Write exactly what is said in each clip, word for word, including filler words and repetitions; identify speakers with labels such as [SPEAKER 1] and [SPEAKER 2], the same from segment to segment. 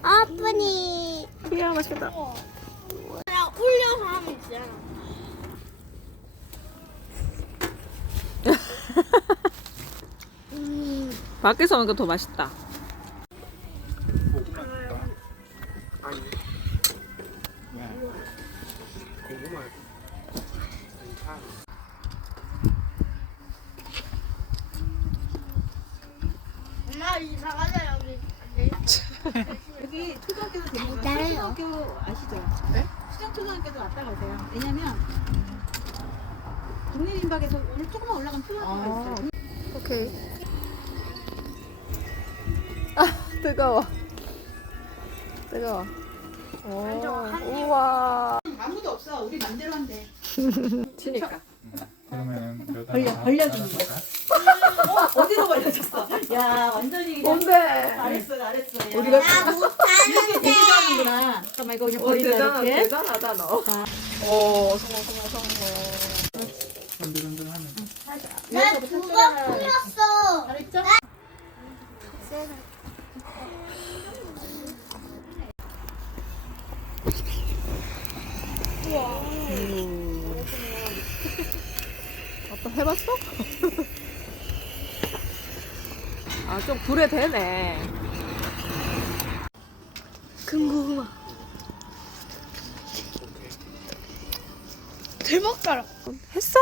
[SPEAKER 1] 아프니.
[SPEAKER 2] 이야 맛있겠다.
[SPEAKER 1] 나 올려서 하면 있잖아. 음.
[SPEAKER 2] 밖에서 먹으니까 더 맛있다.
[SPEAKER 3] 아니. 왜? 고구마.
[SPEAKER 1] 엄마 이상하다 여기.
[SPEAKER 4] 여기 초등학교도 되는
[SPEAKER 1] 달달해요.
[SPEAKER 4] 초등학교 아시죠? 네? 수정 초등학교도 왔다 가세요. 왜냐면 국립인박에서 오늘 조금만 올라가면 초등학교가 있어요.
[SPEAKER 2] 오케이. 아 뜨거워. 뜨거워. 오, 우와.
[SPEAKER 4] 아무도 없어. 우리 맘대로 한대.
[SPEAKER 2] 치니까.
[SPEAKER 3] 그러면
[SPEAKER 4] 벌려 벌려주는 거야. 어, 어디로 벌려줬어? 야 완전히 그냥
[SPEAKER 2] 뭔데?
[SPEAKER 4] 잘했어 잘했어. 야.
[SPEAKER 2] 우리가
[SPEAKER 1] 나
[SPEAKER 4] 이렇게
[SPEAKER 1] 못하는데.
[SPEAKER 4] 되게 잘하는구나. 잠깐만 이거 그냥
[SPEAKER 2] 어,
[SPEAKER 4] 버리자
[SPEAKER 2] 대단하,
[SPEAKER 4] 이렇게.
[SPEAKER 2] 대단하다 너. 오 성공 성공 성공.
[SPEAKER 3] 흔들흔들하면.
[SPEAKER 1] 나 두 번 풀렸어.
[SPEAKER 4] 잘했죠?
[SPEAKER 2] 아빠 해봤어? 아 좀 불에 되네.
[SPEAKER 1] 금고구마. 대박 달아.
[SPEAKER 2] 했어?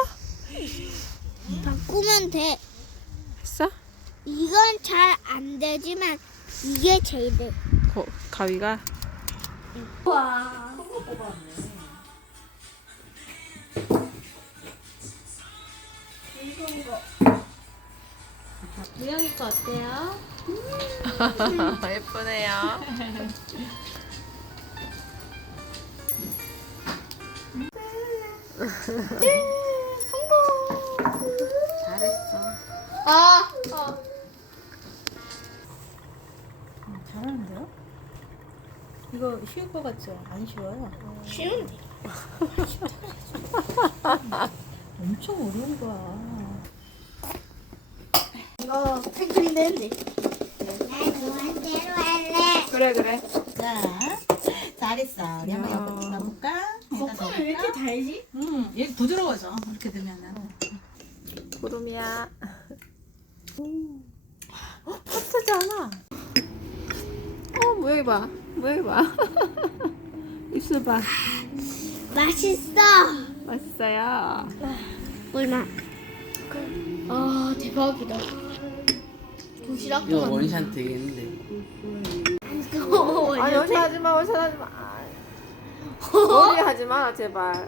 [SPEAKER 1] 바꾸면 돼.
[SPEAKER 2] 했어?
[SPEAKER 1] 이건 잘 안 되지만 이게 제일 돼.
[SPEAKER 2] 거, 가위가?
[SPEAKER 1] 와.
[SPEAKER 4] 무영이 거 어때요?
[SPEAKER 2] 예쁘네요.
[SPEAKER 4] 잘했어.
[SPEAKER 1] 아. 아.
[SPEAKER 4] 잘하는데요? 이거 쉬울 것 같죠? 안 쉬워요.
[SPEAKER 1] 쉬운데.
[SPEAKER 4] 엄청 어려운 거야.
[SPEAKER 1] 이거 팽크림 되는데. 나 너한테로 할래.
[SPEAKER 2] 그래 그래.
[SPEAKER 4] 자, 잘했어. 우리 한번
[SPEAKER 2] 이야.
[SPEAKER 4] 옆으로 넣어볼까?
[SPEAKER 1] 거품을 왜 이렇게 달지?
[SPEAKER 4] 응, 얘 부드러워져. 이렇게 되면은.
[SPEAKER 2] 구름이야. 어, 파스타잖아. 어, 모양이 봐. 모양이 봐. 입술 봐.
[SPEAKER 1] 맛있어.
[SPEAKER 2] 맛있어요.
[SPEAKER 1] 꿀맛. 아 대박이다. 도시락
[SPEAKER 5] 이거 원샷 되겠는데.
[SPEAKER 2] 아니, 원샷 하지 마, 원샷 하지 마. 머리 하지 마, 제발.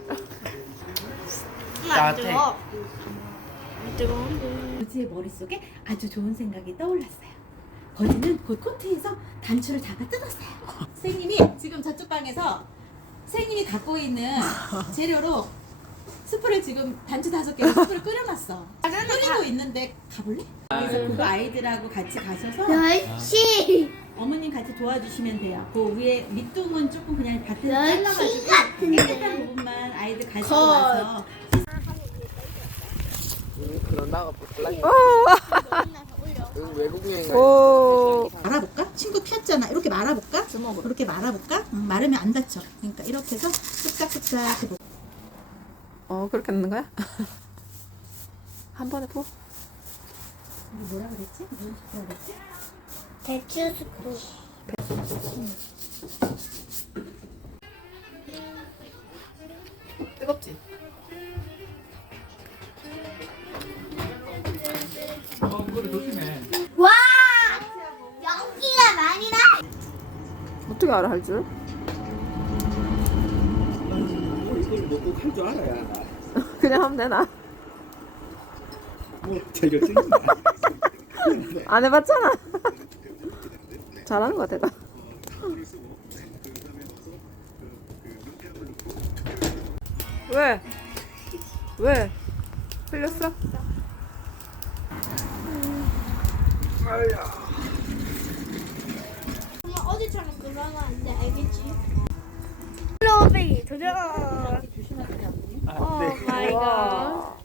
[SPEAKER 1] 안 뜨거. 안 뜨거운데.
[SPEAKER 4] 거지의 머릿속에 아주 좋은 생각이 떠올랐어요. 거지는 곧 코트에서 단추를 잡아 뜯었어요. 선생님이 지금 저쪽 방에서 선생님이 갖고 있는 재료로 스프를 지금 단추 다섯 개로 스프를 끓여놨어. 끓이고 있는데 가볼래? 그래서 그거 아이들하고 같이 가셔서
[SPEAKER 1] 열 시.
[SPEAKER 4] 어머님 같이 도와주시면 돼요. 그 위에 밑둥은 조금 그냥 밭에서
[SPEAKER 1] 멸치
[SPEAKER 4] 잘라가지고
[SPEAKER 1] 같은데.
[SPEAKER 4] 깨끗한 부분만 아이들 가지고
[SPEAKER 1] 컷.
[SPEAKER 4] 와서
[SPEAKER 5] 그런다고 몰라. 외국인인가?
[SPEAKER 2] 오.
[SPEAKER 4] 말아볼까? 친구 폈잖아. 이렇게 말아볼까? 이렇게 말아볼까? 응, 마르면 안 다쳐. 그러니까 이렇게 해서 쓱싹쓱싹 해볼까?
[SPEAKER 2] 어, 그렇게 넣는 거야? 한 번에 부?
[SPEAKER 4] 뭐라 그랬지? 뭐라 그랬지?
[SPEAKER 1] 대추 스프.
[SPEAKER 2] 뜨겁지?
[SPEAKER 3] 어, 그거를 조심해.
[SPEAKER 1] 와. 연기가 많이 나.
[SPEAKER 2] 어떻게 알아, 할 줄?
[SPEAKER 5] 이걸 먹고 갈 줄 알아야.
[SPEAKER 2] 그냥 하면 되나?
[SPEAKER 5] 뭐 제가 쓰는 거야.
[SPEAKER 2] 안 해봤잖아. 잘하는 것 같아, 나. 왜? 왜? 흘렸어?
[SPEAKER 1] 엄마 어제처럼 그러면 안 돼, 알겠지? 플로베이 도전.
[SPEAKER 4] 조심하세요.
[SPEAKER 1] 오 마이 갓.